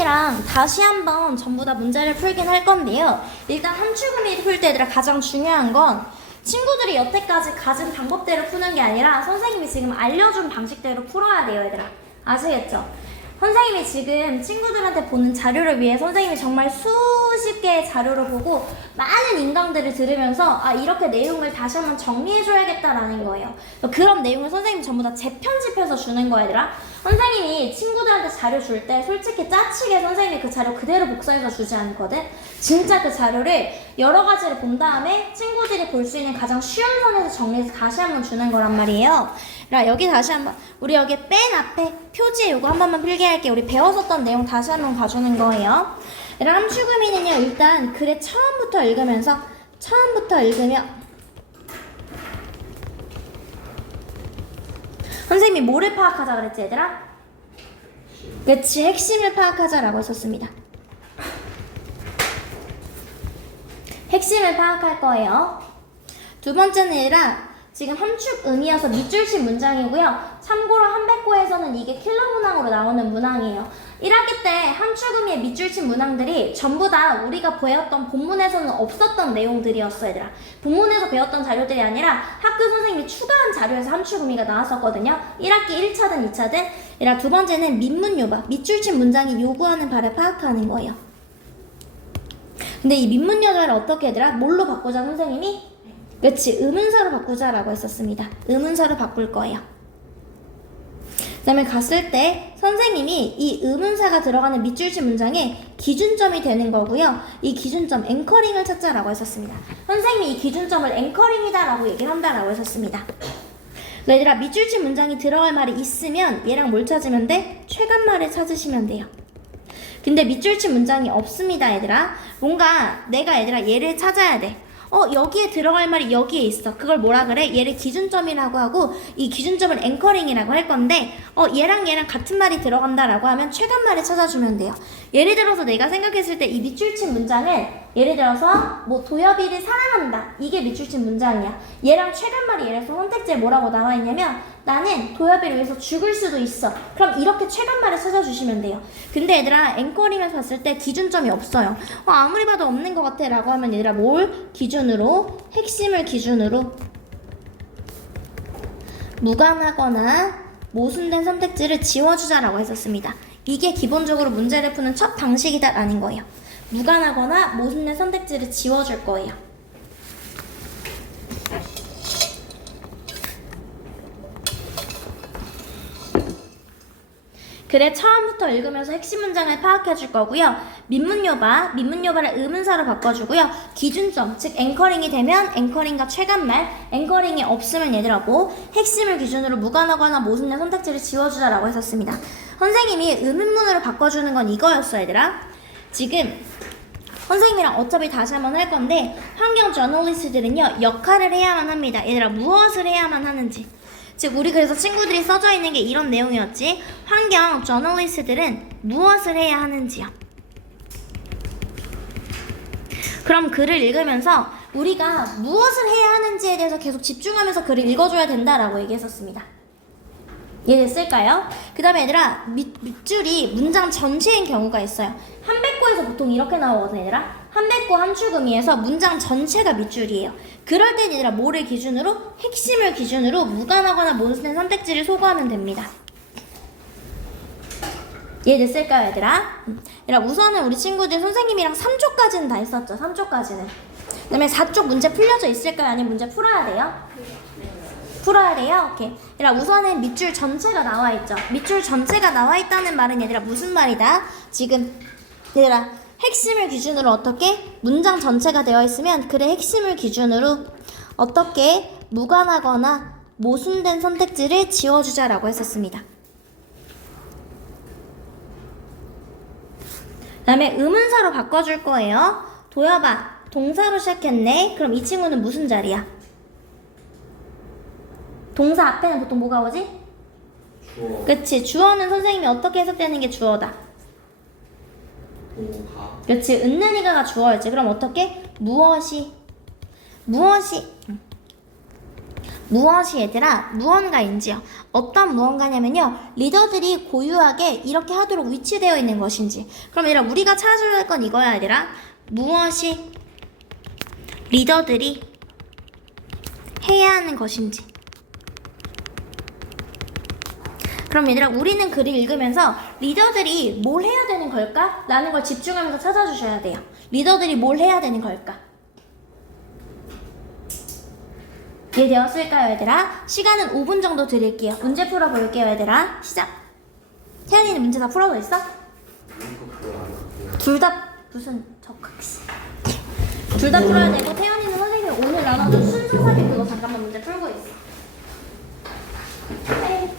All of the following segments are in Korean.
선생님이랑 다시 한번 전부 다 문제를 풀긴 할 건데요. 일단 함축음이 풀 때 얘들아 가장 중요한 건 친구들이 여태까지 가진 방법대로 푸는 게 아니라 선생님이 지금 알려준 방식대로 풀어야 돼요, 얘들아. 아시겠죠? 선생님이 지금 친구들한테 보는 자료를 위해 선생님이 정말 수십 개의 자료를 보고 많은 인강들을 들으면서 아 이렇게 내용을 다시 한번 정리해줘야겠다라는 거예요. 그런 내용을 선생님이 전부 다 재편집해서 주는 거야, 얘들아. 선생님이 친구들한테 자료 줄 때 솔직히 짜치게 선생님이 그 자료 그대로 복사해서 주지 않거든. 진짜 그 자료를 여러 가지를 본 다음에 친구들이 볼 수 있는 가장 쉬운 선에서 정리해서 다시 한번 주는 거란 말이에요. 자, 여기 다시 한번 우리 여기 맨 앞에 표지에 이거 한 번만 필게 할게요. 우리 배웠었던 내용 다시 한번 봐주는 거예요. 함축음이는요, 일단 글의 처음부터 읽으면 선생님이 뭐를 파악하자 그랬지, 얘들아? 그치, 핵심을 파악하자라고 했었습니다. 핵심을 파악할 거예요. 두 번째는 얘들아, 지금 함축음이어서 밑줄식 문장이고요. 참고로 한백호에서는 이게 킬러 문항으로 나오는 문항이에요. 1학기 때 함축음의 밑줄식 문항들이 전부 다 우리가 배웠던 본문에서는 없었던 내용들이었어, 얘들아. 본문에서 배웠던 자료들이 아니라 학교 선생님이 추가한 자료에서 함축음이가 나왔었거든요. 1학기 1차든 2차든. 얘들아, 두 번째는 민문요바, 밑줄식 문장이 요구하는 바를 파악하는 거예요. 근데 이 민문요바를 어떻게 얘들아? 뭘로 바꾸자, 선생님이? 그치, 의문사로 바꾸자라고 했었습니다. 의문사로 바꿀 거예요. 그 다음에 갔을 때 선생님이 이 의문사가 들어가는 밑줄식 문장에 기준점이 되는 거고요. 이 기준점, 앵커링을 찾자라고 했었습니다. 선생님이 이 기준점을 앵커링이다 라고 얘기를 한다라고 했었습니다. 얘들아, 밑줄식 문장이 들어갈 말이 있으면 얘랑 뭘 찾으면 돼? 최간말을 찾으시면 돼요. 근데 밑줄식 문장이 없습니다, 얘들아. 뭔가 내가 얘들아 얘를 찾아야 돼. 여기에 들어갈 말이 여기에 있어. 그걸 뭐라 그래? 얘를 기준점이라고 하고 이 기준점을 앵커링이라고 할 건데 얘랑 같은 말이 들어간다라고 하면 최간말을 찾아주면 돼요. 예를 들어서 내가 생각했을 때 이 밑줄친 문장은 예를 들어서 뭐 도엽이를 사랑한다. 이게 밑줄친 문장이야. 얘랑 최간말이 예를 들어서 선택지에 뭐라고 나와 있냐면 나는 도엽이를 위해서 죽을 수도 있어. 그럼 이렇게 최간말을 찾아주시면 돼요. 근데 얘들아 앵커링을 봤을 때 기준점이 없어요. 아무리 봐도 없는 것 같아 라고 하면 얘들아 뭘 기준으로? 핵심을 기준으로 무관하거나 모순된 선택지를 지워주자라고 했었습니다. 이게 기본적으로 문제를 푸는 첫 방식이다 라는 거예요. 무관하거나 모순된 선택지를 지워줄 거예요. 글의 처음부터 읽으면서 핵심 문장을 파악해 줄 거고요. 민문요바를 의문사로 바꿔주고요. 기준점, 즉 앵커링이 되면 앵커링과 최간말, 앵커링이 없으면 얘들아 뭐 핵심을 기준으로 무관하거나 모순된 선택지를 지워주자라고 했었습니다. 선생님이 의문문으로 바꿔주는 건 이거였어, 얘들아. 지금 선생님이랑 어차피 다시 한번 할 건데 환경 저널리스트들은요 역할을 해야만 합니다. 얘들아 무엇을 해야만 하는지. 즉 우리 그래서 친구들이 써져 있는 게 이런 내용이었지. 환경 저널리스트들은 무엇을 해야 하는지요. 그럼 글을 읽으면서 우리가 무엇을 해야 하는지에 대해서 계속 집중하면서 글을 읽어줘야 된다라고 얘기했었습니다. 이해됐을까요? 그 다음에 얘들아 밑줄이 문장 전체인 경우가 있어요. 한백고에서 보통 이렇게 나오거든 얘들아. 한백고 함축음이에서 문장 전체가 밑줄이에요. 그럴 땐 얘들아 뭐를 기준으로? 핵심을 기준으로 무관하거나 모순된 선택지를 소거하면 됩니다. 이해됐을까요 얘들아? 얘들아 우선은 우리 친구들 선생님이랑 3쪽까지는 다 했었죠. 3쪽까지는. 그 다음에 4쪽 문제 풀려져 있을까요? 아니면 문제 풀어야 돼요? 풀어야 돼요? 오케이. 얘들아 우선은 밑줄 전체가 나와 있죠. 밑줄 전체가 나와 있다는 말은 얘들아 무슨 말이다? 지금 얘들아 핵심을 기준으로 어떻게? 문장 전체가 되어 있으면 글의 핵심을 기준으로 어떻게 무관하거나 모순된 선택지를 지워주자라고 했었습니다. 그 다음에 의문사로 바꿔줄 거예요. 도엽아 동사로 시작했네. 그럼 이 친구는 무슨 자리야? 동사 앞에는 보통 뭐가 오지? 주어. 그치. 주어는 선생님이 어떻게 해석되는 게 주어다? 뭐가? 그렇지. 은는이가가 주어였지. 그럼 어떻게? 무엇이 무엇이 얘들아? 무언가인지요. 어떤 무언가냐면요. 리더들이 고유하게 이렇게 하도록 위치되어 있는 것인지. 그럼 얘들아 우리가 찾아줘야 할 건 이거야 얘들아. 무엇이 리더들이 해야 하는 것인지. 그럼 얘들아 우리는 글을 읽으면서 리더들이 뭘 해야 되는 걸까? 라는 걸 집중하면서 찾아주셔야 돼요. 리더들이 뭘 해야 되는 걸까? 이해되었을까요 얘들아? 시간은 5분 정도 드릴게요. 문제 풀어볼게요 얘들아. 시작. 태연이는 문제 다 풀어져 있어? 둘 다 무슨 적학시. 둘 다 풀어야 되고 태연이는 선생님이 오늘 나눠준 순서사기 그거 잠깐만 문제 풀고 있어. 네.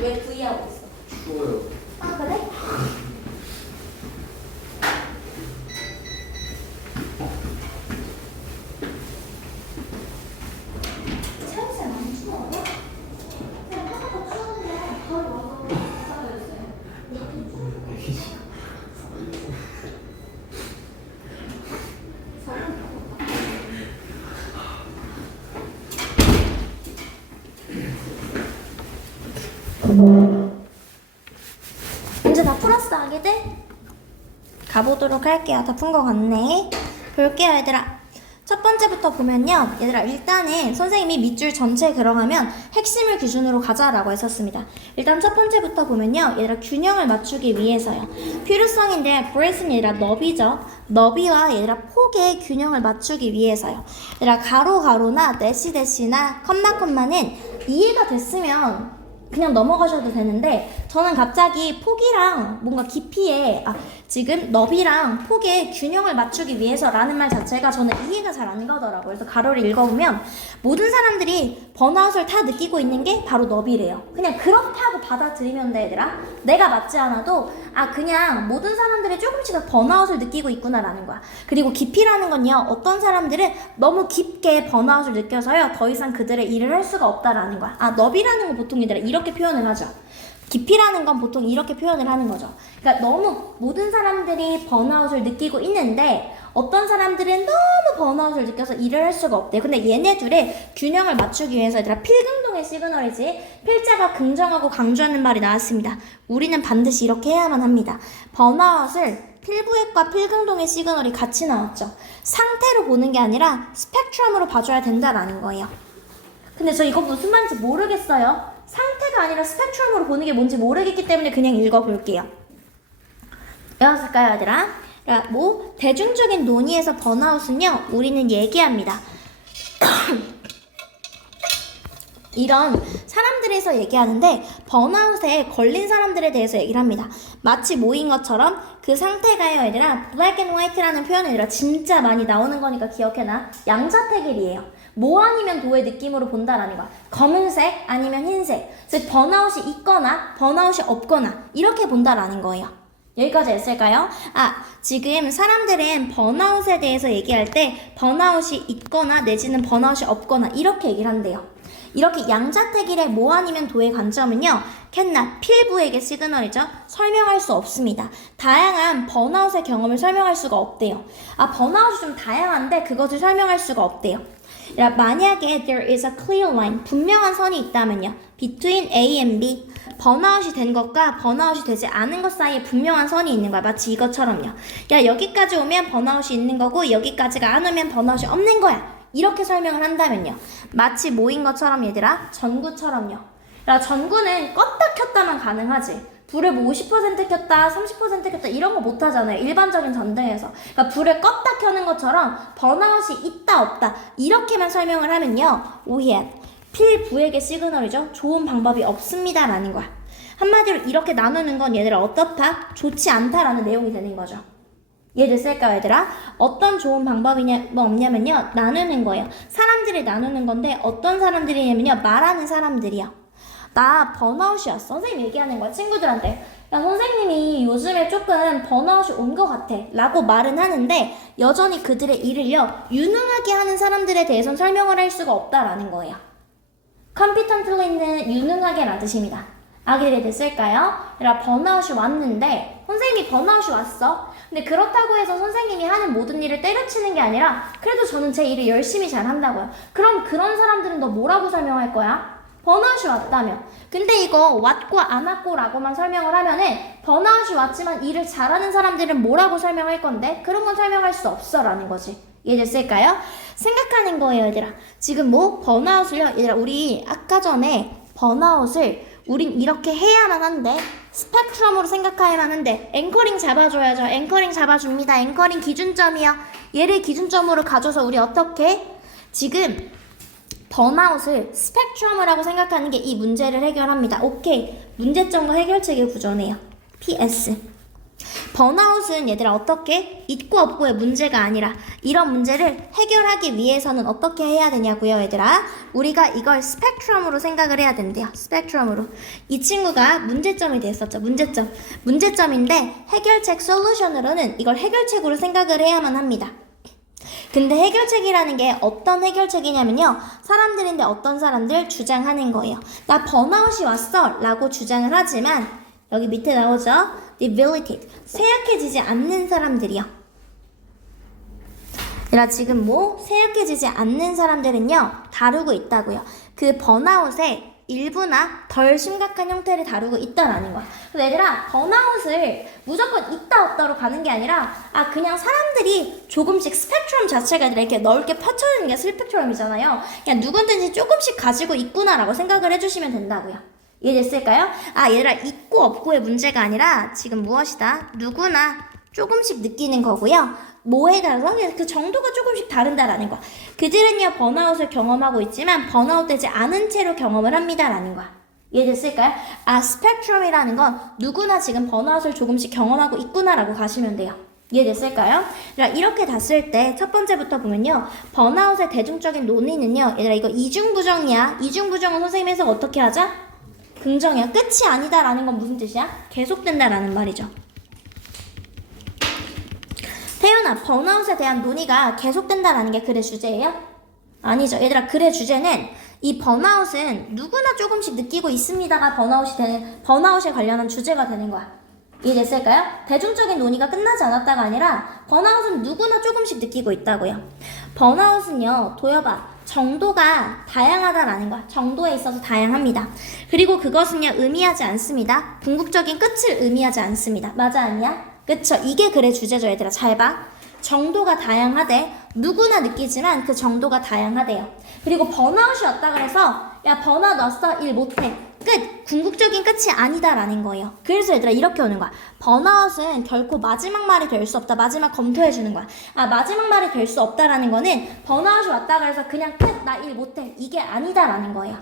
왜 V하고 있어? 추워요. 아 그래? 체육생 많이 추워요? 그냥 하나도 추웠는데 바로 와서 싸버렸어요. 이제 다 풀었어 아기들? 가보도록 할게요. 다 푼 거 같네. 볼게요 얘들아. 첫 번째부터 보면요. 얘들아, 일단은 선생님이 밑줄 전체에 들어가면 핵심을 기준으로 가자라고 했었습니다. 일단 첫 번째부터 보면요. 얘들아, 균형을 맞추기 위해서요. 필요성인데 breadth는 얘들아 너비죠. 너비와 얘들아 폭의 균형을 맞추기 위해서요. 얘들아, 가로가로나 대시대시나 컴마컴마는 이해가 됐으면 그냥 넘어가셔도 되는데, 저는 갑자기 폭이랑 뭔가 깊이에 지금 너비랑 폭의 균형을 맞추기 위해서라는 말 자체가 저는 이해가 잘 안 가더라고요. 그래서 가로를 읽어보면 모든 사람들이 번아웃을 다 느끼고 있는 게 바로 너비래요. 그냥 그렇다고 받아들이면 돼, 얘들아. 내가 맞지 않아도 그냥 모든 사람들이 조금씩 다 번아웃을 느끼고 있구나라는 거야. 그리고 깊이라는 건요, 어떤 사람들은 너무 깊게 번아웃을 느껴서요 더 이상 그들의 일을 할 수가 없다라는 거야. 너비라는 건 보통 얘들아 이렇게 표현을 하죠. 깊이라는 건 보통 이렇게 표현을 하는 거죠. 그러니까 너무 모든 사람들이 번아웃을 느끼고 있는데 어떤 사람들은 너무 번아웃을 느껴서 일을 할 수가 없대요. 근데 얘네 둘의 균형을 맞추기 위해서 얘들아 필긍동의 시그널이지, 필자가 긍정하고 강조하는 말이 나왔습니다. 우리는 반드시 이렇게 해야만 합니다. 번아웃을 필부액과 필긍동의 시그널이 같이 나왔죠. 상태로 보는 게 아니라 스펙트럼으로 봐줘야 된다라는 거예요. 근데 저 이거 무슨 말인지 모르겠어요. 상태가 아니라 스펙트럼으로 보는 게 뭔지 모르겠기 때문에 그냥 읽어볼게요. 외웠을까요, 얘들아? 대중적인 논의에서 번아웃은요, 우리는 얘기합니다. 이런 사람들에서 얘기하는데 번아웃에 걸린 사람들에 대해서 얘기를 합니다. 마치 모인 것처럼 그 상태가요, 얘들아, black and white라는 표현이 얘들아 진짜 많이 나오는 거니까 기억해놔. 양자택일이에요. 뭐 아니면 도의 느낌으로 본다라는 거야. 검은색 아니면 흰색. 즉 번아웃이 있거나 번아웃이 없거나 이렇게 본다라는 거예요. 여기까지 했을까요? 지금 사람들은 번아웃에 대해서 얘기할 때 번아웃이 있거나 내지는 번아웃이 없거나 이렇게 얘기를 한대요. 이렇게 양자택일의 뭐 아니면 도의 관점은요, 캔나 필부에게 시그널이죠. 설명할 수 없습니다. 다양한 번아웃의 경험을 설명할 수가 없대요. 번아웃이 좀 다양한데 그것을 설명할 수가 없대요. 만약에 there is a clear line, 분명한 선이 있다면요, between A and B, 번아웃이 된 것과 번아웃이 되지 않은 것 사이에 분명한 선이 있는 거야. 마치 이것처럼요. 여기까지 오면 번아웃이 있는 거고 여기까지가 안 오면 번아웃이 없는 거야. 이렇게 설명을 한다면요, 마치 모인 것처럼 얘들아, 전구처럼요. 전구는 껐다 켰다만 가능하지. 불을 50% 켰다, 30% 켰다 이런 거 못하잖아요. 일반적인 전등에서. 그러니까 불을 껐다 켜는 것처럼 번아웃이 있다 없다 이렇게만 설명을 하면요, 오해. 필부에게 시그널이죠. 좋은 방법이 없습니다 라는 거야. 한마디로 이렇게 나누는 건 얘들아 어떻다? 좋지 않다라는 내용이 되는 거죠. 이해됐을까요, 얘들아? 어떤 좋은 방법이냐, 없냐면요, 나누는 거예요. 사람들이 나누는 건데 어떤 사람들이냐면요, 말하는 사람들이요. 나 번아웃이 왔어. 선생님 얘기하는 거야, 친구들한테. 선생님이 요즘에 조금 번아웃이 온 것 같아 라고 말은 하는데 여전히 그들의 일을요, 유능하게 하는 사람들에 대해서는 설명을 할 수가 없다라는 거예요. competently는 유능하게 라는 뜻입니다. 이해됐을까요? 번아웃이 왔는데 선생님이 번아웃이 왔어. 근데 그렇다고 해서 선생님이 하는 모든 일을 때려치는 게 아니라 그래도 저는 제 일을 열심히 잘 한다고요. 그럼 그런 사람들은 너 뭐라고 설명할 거야? 번아웃이 왔다며. 근데 이거 왔고 안 왔고 라고만 설명을 하면은 번아웃이 왔지만 일을 잘하는 사람들은 뭐라고 설명할 건데 그런 건 설명할 수 없어 라는 거지. 이해됐을까요? 생각하는 거예요, 얘들아. 지금 번아웃을요, 얘들아, 우리 아까 전에 번아웃을 우린 이렇게 해야만 한데 스펙트럼으로 생각해야만 하는데 앵커링 잡아줘야죠. 앵커링 잡아줍니다. 앵커링 기준점이요. 얘를 기준점으로 가져서 우리 어떻게 지금 번아웃을 스펙트럼이라고 생각하는 게 이 문제를 해결합니다. 오케이. 문제점과 해결책의 구조네요. PS. 번아웃은 얘들아 어떻게? 있고 없고의 문제가 아니라 이런 문제를 해결하기 위해서는 어떻게 해야 되냐고요, 얘들아? 우리가 이걸 스펙트럼으로 생각을 해야 된대요. 스펙트럼으로. 이 친구가 문제점이 됐었죠. 문제점인데 해결책 솔루션으로는 이걸 해결책으로 생각을 해야만 합니다. 근데 해결책이라는 게 어떤 해결책이냐면요, 사람들인데 어떤 사람들 주장하는 거예요. 나 번아웃이 왔어 라고 주장을 하지만 여기 밑에 나오죠? debilitated, 쇠약해지지 않는 사람들이요. 얘들아, 지금 쇠약해지지 않는 사람들은요, 다루고 있다고요. 그 번아웃에 일부나 덜 심각한 형태를 다루고 있다라는 거야. 그래서 얘들아, 번아웃을 무조건 있다 없다로 가는 게 아니라 그냥 사람들이 조금씩 스펙트럼 자체가 이렇게 넓게 펼쳐지는 게 스펙트럼이잖아요. 그냥 누구든지 조금씩 가지고 있구나라고 생각을 해주시면 된다고요. 이해됐을까요? 얘들아, 있고 없고의 문제가 아니라 지금 무엇이다? 누구나 조금씩 느끼는 거고요. 뭐에 따라서 그 정도가 조금씩 다른다라는 거야. 그들은요, 번아웃을 경험하고 있지만 번아웃되지 않은 채로 경험을 합니다라는 거야. 이해됐을까요? 스펙트럼이라는 건 누구나 지금 번아웃을 조금씩 경험하고 있구나라고 가시면 돼요. 이해됐을까요? 얘들아, 이렇게 봤을 때 첫 번째부터 보면요, 번아웃의 대중적인 논의는요, 얘들아, 이거 이중부정이야. 이중부정은 선생님 해석 어떻게 하자? 긍정이야. 끝이 아니다라는 건 무슨 뜻이야? 계속된다라는 말이죠. 태연아, 번아웃에 대한 논의가 계속된다라는 게 글의 주제예요? 아니죠. 얘들아, 글의 주제는 이 번아웃은 누구나 조금씩 느끼고 있습니다가 번아웃에 관련한 주제가 되는 거야. 이해됐을까요? 대중적인 논의가 끝나지 않았다가 아니라 번아웃은 누구나 조금씩 느끼고 있다고요. 번아웃은요, 도여봐, 정도가 다양하다라는 거야. 정도에 있어서 다양합니다. 그리고 그것은요, 의미하지 않습니다. 궁극적인 끝을 의미하지 않습니다. 맞아, 아니야? 그쵸? 이게 글의 주제죠, 얘들아. 잘 봐. 정도가 다양하대. 누구나 느끼지만 그 정도가 다양하대요. 그리고 번아웃이 왔다 그래서 야, 번아웃 왔어, 일 못해, 끝! 궁극적인 끝이 아니다라는 거예요. 그래서 얘들아, 이렇게 오는 거야. 번아웃은 결코 마지막 말이 될 수 없다. 마지막 검토해 주는 거야. 마지막 말이 될 수 없다라는 거는 번아웃이 왔다 그래서 그냥 끝! 나 일 못해, 이게 아니다라는 거예요.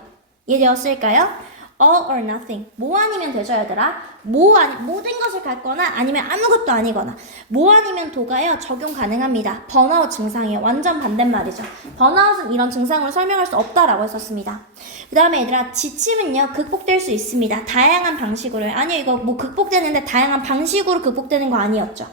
이해되었을까요? all or nothing. 뭐 아니면 되죠, 얘들아? 모든 것을 갖거나 아니면 아무것도 아니거나. 뭐 아니면 도가요, 적용 가능합니다. 번아웃 증상이에요. 완전 반대말이죠. 번아웃은 이런 증상으로 설명할 수 없다라고 했었습니다. 그 다음에 얘들아, 지침은요, 극복될 수 있습니다. 다양한 방식으로요. 아니요, 이거 뭐 극복되는데 다양한 방식으로 극복되는 거 아니었죠.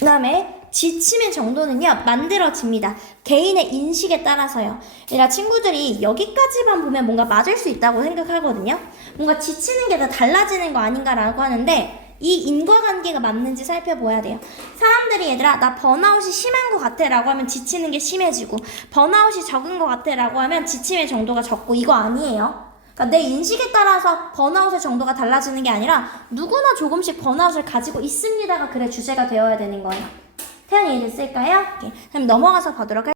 그 다음에 지침의 정도는요, 만들어집니다. 개인의 인식에 따라서요. 얘들아, 친구들이 여기까지만 보면 뭔가 맞을 수 있다고 생각하거든요. 뭔가 지치는 게 다 달라지는 거 아닌가라고 하는데 이 인과관계가 맞는지 살펴봐야 돼요. 사람들이 얘들아, 나 번아웃이 심한 것 같아 라고 하면 지치는 게 심해지고, 번아웃이 적은 것 같아 라고 하면 지침의 정도가 적고, 이거 아니에요. 그러니까 내 인식에 따라서 번아웃의 정도가 달라지는 게 아니라 누구나 조금씩 번아웃을 가지고 있습니다가 글의 주제가 되어야 되는 거예요. 태연이 이해됐을까요? 그럼 넘어가서 보도록 할게요.